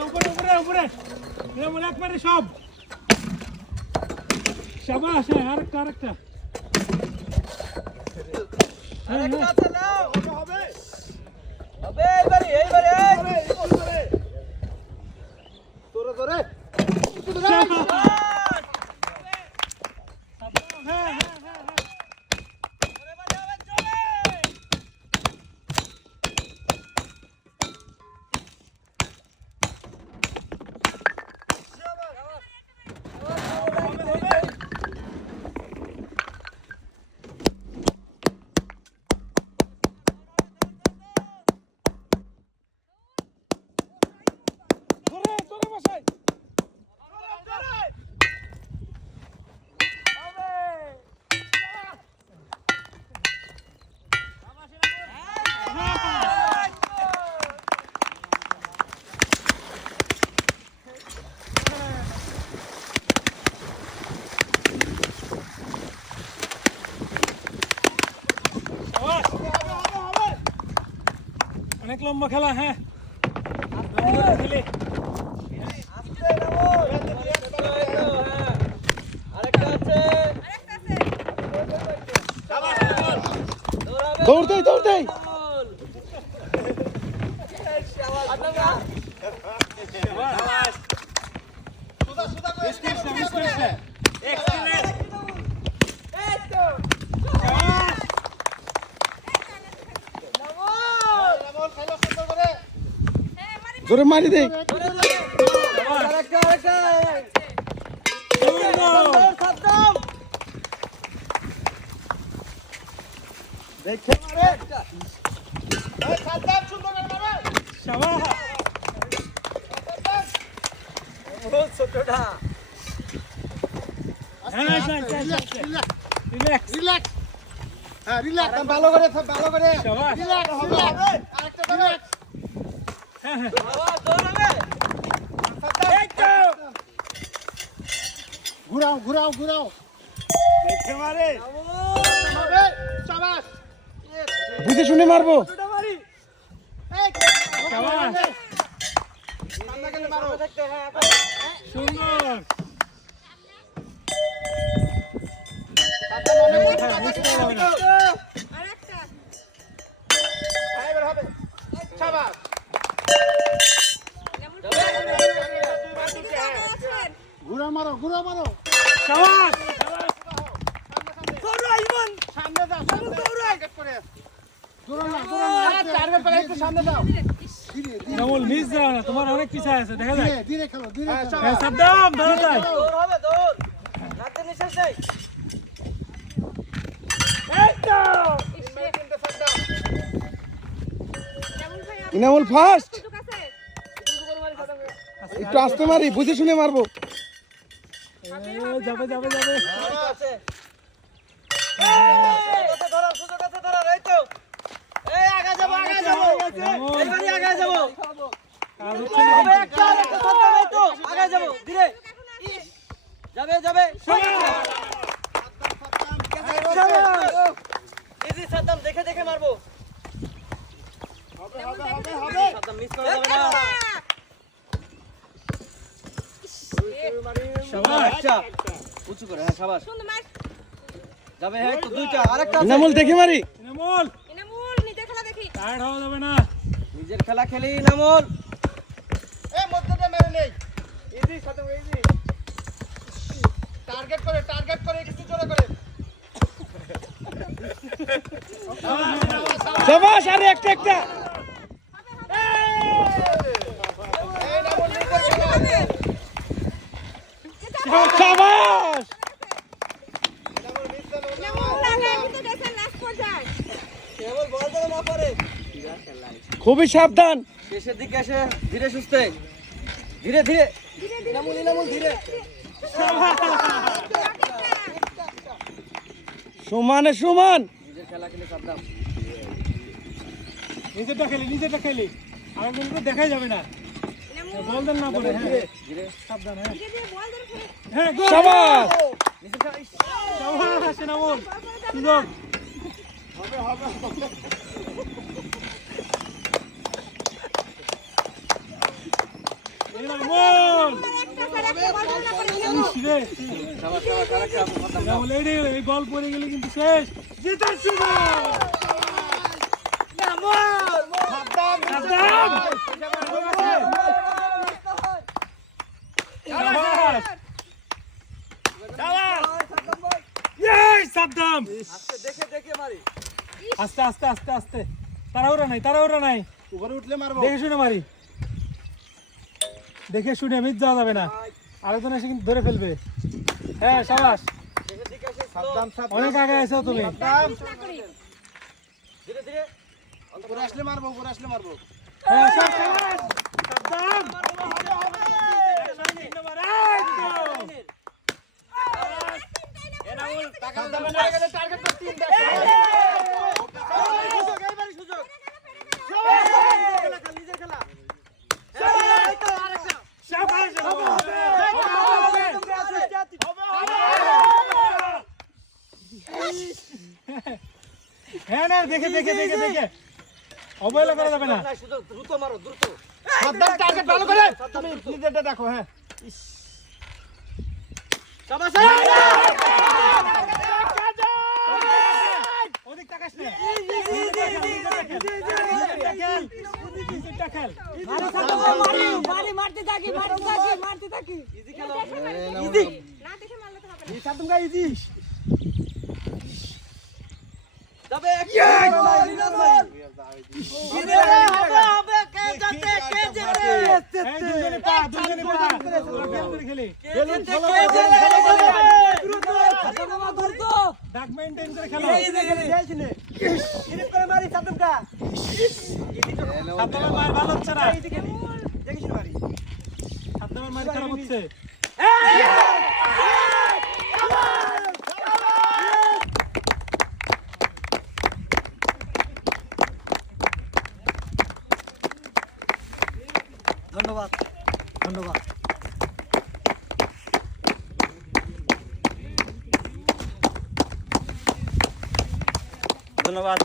উপরে উপরে উপরে বলে একবারে সব শাবাশ আরেকটা আরেকটা হবে এইবারে এইবারে তোরে তোরে অনেক লম্বা খেলা হ্যাঁ খেলে দৌড়তেই দৌড়তেই জোরে মারি দে দেখে মারে সাবধান সুন্দর মারে শাবাশ বহুত ছোটটা হ্যাঁ রিল্যাক্স রিল্যাক্স হ্যাঁ রিল্যাক্স ভালো করে ভালো করে শাবাশ রিল্যাক্স হবে আরেকটা রিল্যাক্স হ্যাঁ হ্যাঁ দৌড়াবে এই তো ঘুরাও ঘুরাও ঘুরাও দেখে মারে হবে শাবাশ বুঝে শুনে মারবো ছোটটা মারি এই শাবাশ সামনে গেলে মারো দেখতে হ্যাঁ সুন্দর আরেকটা এবার হবে শাবাশ ঘুরা মারো ঘুরা মারো শাবাশ দৌড়া ইমন সামনে দাও সামনে টার্গেট করে দৌড়া না টার্গেট করে একটু সামনে দাও নমল মিস দাও না তোমার অনেক পিছায় আছে দেখা যায় ধীরে খেলো ধীরে হ্যাঁ সাবধান ধরে যায় দৌড় হবে দৌড় রাতে নিচে যাই ইনামুল ফার্স্ট একটু আস্তে মারি বুঝে শুনে মারবো যাবে যাবে যাবে আছে ধরো সুযোগ আছে ধরো এই তো এই আগা যাব এইবারই আগা যাব হবে একটা সত্য নাই তো আগা যাব ধীরে যাবে যাবে ইজি সাদ্দাম দেখে দেখে মারবো হবে হবে হবে হবে সাদ্দাম মিস করা যাবে না শাবাশ আচ্ছা উঁচু করে হ্যাঁ শাবাশ যাবে হ্যাঁ তো দুইটা আরেকটা আছে ইনামুল দেখে মারি ইনামুল ইনামুল নিজের খেলা দেখি টায়ার্ড হওয়া যাবে না নিজের খেলা খেলি নামল এই মধ্যটা মেরে নেই ইজি সাদ্দাম ইজি টার্গেট করে কিছু জোরে করে শাবাশ আরে একটা একটা এই নামল নিজের খেলা শাবাশ নামল মিস দিল ইনামুল লাগা কিন্তু দেখেন লাস্ট পর্যায়ে কেবল বল দিলে না পারে খুবই সাবধান শেষের দিকে এসে ধীরে সুস্থে ধীরে ধীরে নামল ধীরে সমানে সমান নিজের খেলা খেলে সাদ্দাম নিজেরটা খেলি আরেকজন তো দেখাই যাবে না বল দেন না পরে হ্যাঁ ধীরে সাবধান হ্যাঁ ধীরে ধীরে বল ধরে ফেলে হ্যাঁ শাবাশ নিজের খেলা শাবাশ ইনামুল সুন্দর রাহুল, এই বল পড়ে গেলে কিন্তু শেষ। জেতার সুযোগ। সাবধান। শাবাশ। Yes, সাবধান। আস্তে আস্তে আস্তে আস্তে, তাড়াহুড়া নাই। উপরে উঠলে মারবো। দেখে শুনে মারি, দেখে শুনে মিস যাওয়া যাবে না, আরেকজন এসে কিন্তু ধরে ফেলবে। হ্যাঁ, সাবাস, সাবধান সাবধান। অনেক আগে আছো তুমি। চেষ্টা করি। ধীরে ধীরে উপরে আসলে মারবো, উপরে আসলে মারবো। হ্যাঁ, সাবাস, সাবধান। নিজের খেলা হ্যাঁ, না, দেখে অবহেলা করা যাবে না। সুযোগ দ্রুত মারো দ্রুত সাবধান, টার্গেট ভালো করে। তুমি নিজেরটা দেখো। হ্যাঁ, শাবাশ ওদিক তাকাস না। নিজেরটা খেল। মারতে থাকি। ইজি খেলো না দেখে মারলে তো হবে না। সাবধান ইজি। যাবে হবে কে জিতে এই দুজনে পা। ওরা খেল করে খেলে। দাগ মেইনটেইন করে খেলো। সাবধানে মার, ভালো হচ্ছে না। সাবধানে মার, খারাপ হচ্ছে। ধন্যবাদ ধন্যবাদ